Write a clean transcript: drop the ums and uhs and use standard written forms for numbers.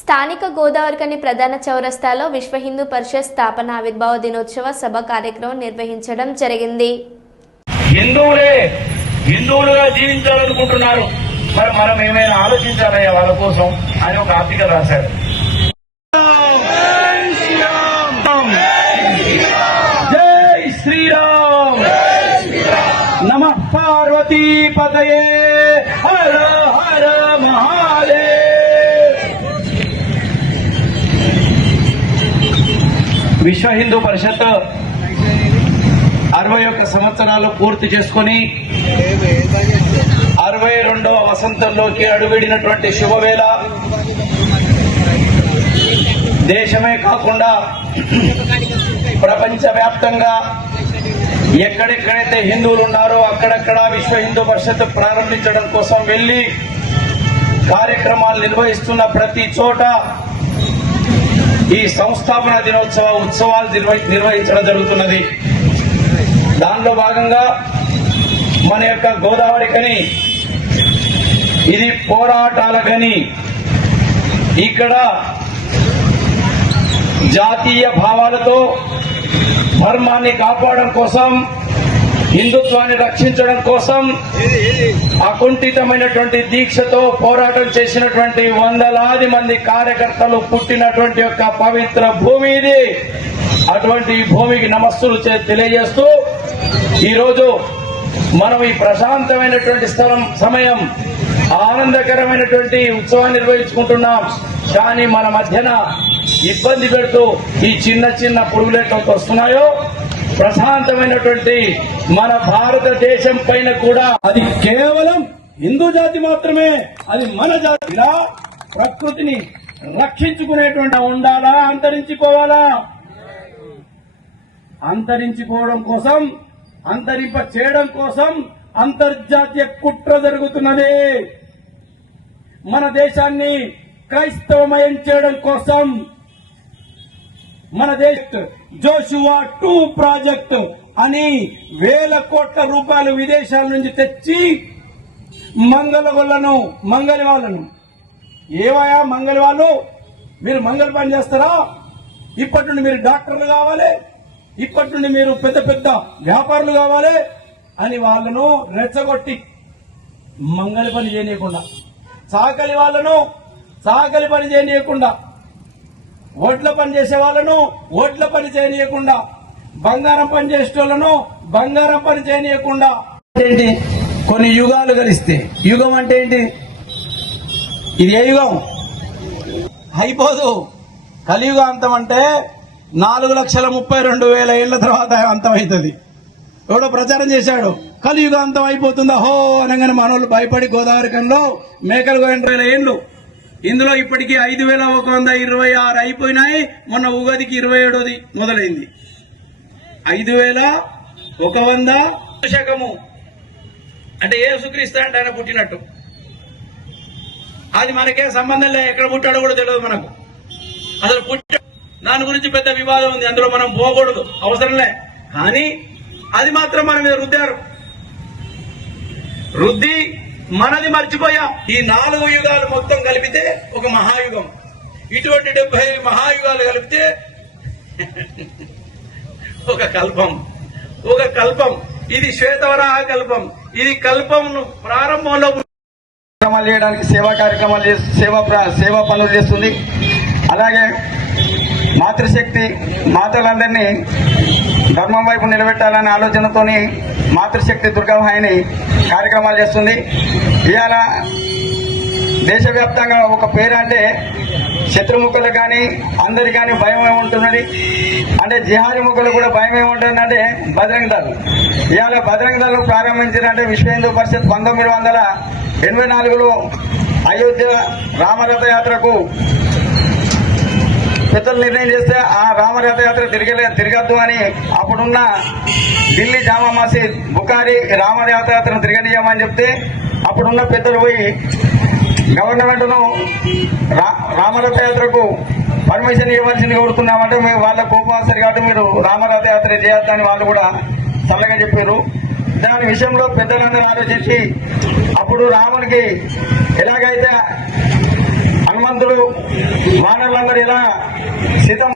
స్థానిక గోదావరికని ప్రధాన చౌరస్తాలో విశ్వ హిందూ పరిషత్ స్థాపన ఆవిర్భావ దినోత్సవ సభ కార్యక్రమం నిర్వహించడం జరిగింది. హిందువులుగా జీవించాలనుకుంటున్నారు, మరి మనం ఏమైనా ఆలోచించాలయ్యా వాళ్ళ కోసం అని ఒక ఆర్టికల్ రాశారు. జై శ్రీరామ్, నమః పార్వతీ పతయే, హర హర మహాదేవ్. విశ్వ హిందూ పరిషత్ 61 సంవత్సరాలు పూర్తి చేసుకుని 62వ వసంతంలోకి అడుగుడినటువంటి శుభవేళ. దేశమే కాకుండా ప్రపంచవ్యాప్తంగా ఎక్కడెక్కడైతే హిందువులు ఉన్నారో అక్కడక్కడ విశ్వ హిందూ పరిషత్ ప్రారంభించడం కోసం వెళ్లి కార్యక్రమాలు నిర్వహిస్తున్న ప్రతి చోట ఈ సంస్థాపన దినోత్సవ ఉత్సవాలు నిర్వహించడం జరుగుతున్నది. దానిలో భాగంగా మన యొక్క గోదావరి కని ఇది పోరాటాల గని. ఇక్కడ జాతీయ భావాలతో ధర్మాన్ని కాపాడడం కోసం, హిందుత్వాన్ని రక్షించడం కోసం అకుంఠితమైనటువంటి దీక్షతో పోరాటం చేసినటువంటి వందలాది మంది కార్యకర్తలు పుట్టినటువంటి యొక్క పవిత్ర భూమి ఇది. అటువంటి భూమికి నమస్సులు తెలియజేస్తూ ఈరోజు మనం ఈ ప్రశాంతమైనటువంటి సమయం ఆనందకరమైనటువంటి ఉత్సవాన్ని నిర్వహించుకుంటున్నాం. కానీ మన మధ్యన ఇబ్బంది పెడుతూ ఈ చిన్న చిన్న పురుగులు ఎట్లయితే వస్తున్నాయో, ప్రశాంతమైనటువంటి మన భారతదేశం పైన కూడా అది కేవలం హిందూ జాతి మాత్రమే, అది మన జాతిలా ప్రకృతిని రక్షించుకునేటువంటి ఉండాలా, అంతరించుకోవాలా? అంతరించుకోవడం కోసం, అంతరింప చేయడం కోసం అంతర్జాతీయ కుట్ర జరుగుతున్నది. మన దేశాన్ని క్రైస్తవమయం చేయడం కోసం మన దేశ జోషువా 2 ప్రాజెక్ట్ అని వేల కోట్ల రూపాయలు విదేశాల నుంచి తెచ్చి మంగళ వాళ్ళను ఏవయా మంగళ వాళ్ళు, మీరు మంగళ పని చేస్తారా? ఇప్పటి నుండి మీరు డాక్టర్లు కావాలి, ఇప్పటి నుండి మీరు పెద్ద పెద్ద వ్యాపారులు కావాలి అని వాళ్ళను రెచ్చగొట్టి మంగళ పని చేయనీయకుండా, చాకలి వాళ్ళను చాకలి పని చేయనీయకుండా, ఓట్ల పని చేసే వాళ్ళను ఓట్ల పని చేయనీయకుండా, బంగారం పని చేసే వాళ్ళను బంగారం పని చేయనీయకుండా. ఏంటి కొన్ని యుగాలు కలిస్తే యుగం అంటే ఏంటి? ఇది ఏ యుగం? అయిపోదు. కలియుగ అంతం అంటే 4,32,000 ఏళ్ల తర్వాత అంతమవుతుంది. ఎవడో ప్రచారం చేశాడు కలియుగ అంతం అయిపోతుందా హో అనగానే మనోళ్ళు భయపడి గోదావరి కనిలో మేకలు 2,000 ఏళ్లు. ఇందులో ఇప్పటికీ 5,126 అయిపోయినాయి. మొన్న ఉగాదికి 27ది మొదలైంది. 5,100 శకము అంటే యేసుక్రీస్తు అంటే ఆయన పుట్టినట్టు. అది మనకే సంబంధం లేదు, ఎక్కడ పుట్టాడో కూడా తెలియదు మనకు. అసలు దాని గురించి పెద్ద వివాదం ఉంది, అందులో మనం పోకూడదు, అవసరంలే. కానీ అది మాత్రం మన మీద రుద్ది మనది మర్చిపోయాం. ఈ 4 యుగాలు మొత్తం కలిపితే ఒక మహాయుగం. ఇటువంటి 70 మహాయుగాలు కలిపితే ఒక కల్పం. ఇది శ్వేతవరాహ కల్పం. ఇది కల్పంను ప్రారంభంలో కార్యక్రమాలు చేయడానికి సేవా కార్యక్రమాలు సేవా పనులు చేస్తుంది. అలాగే మాతృశక్తి మాతలందరినీ ధర్మం వైపు నిలబెట్టాలనే ఆలోచనతోని మాతృశక్తి దుర్గాభాయిని కార్యక్రమాలు చేస్తుంది. ఇవాళ దేశవ్యాప్తంగా ఒక పేరు అంటే శత్రుముఖులు కానీ అందరికి కానీ భయం ఏముంటున్నది అంటే, జిహాదీ ముఖులు కూడా భయం ఏముంటుందంటే బజరంగ్ దళ్. ఇవాళ బజరంగ్ దళ్ ప్రారంభించినంటే విశ్వ హిందూ పరిషత్ 1984లో అయోధ్య రామరథ యాత్రకు పెద్దలు నిర్ణయం చేస్తే ఆ రామరథయాత్ర తిరగద్దు అని అప్పుడున్న ఢిల్లీ జామా మసీద్ బుఖారీ రామరథయాత్రను తిరగనీయమని చెప్తే అప్పుడున్న పెద్దలు పోయి గవర్నమెంట్ను రామరథయాత్రకు పర్మిషన్ ఇవ్వాల్సింది కోరుతున్నామంటే మేము వాళ్ళ కోపం వస్తుంది కాబట్టి మీరు రామరథయాత్ర చేయొద్దని వాళ్ళు కూడా చల్లగా చెప్పారు. దాని విషయంలో పెద్దలందరూ ఆలోచించి అప్పుడు రామునికి ఎలాగైతే హనుమంతుడు వానరులందరూ ఇలా సీతమ్మ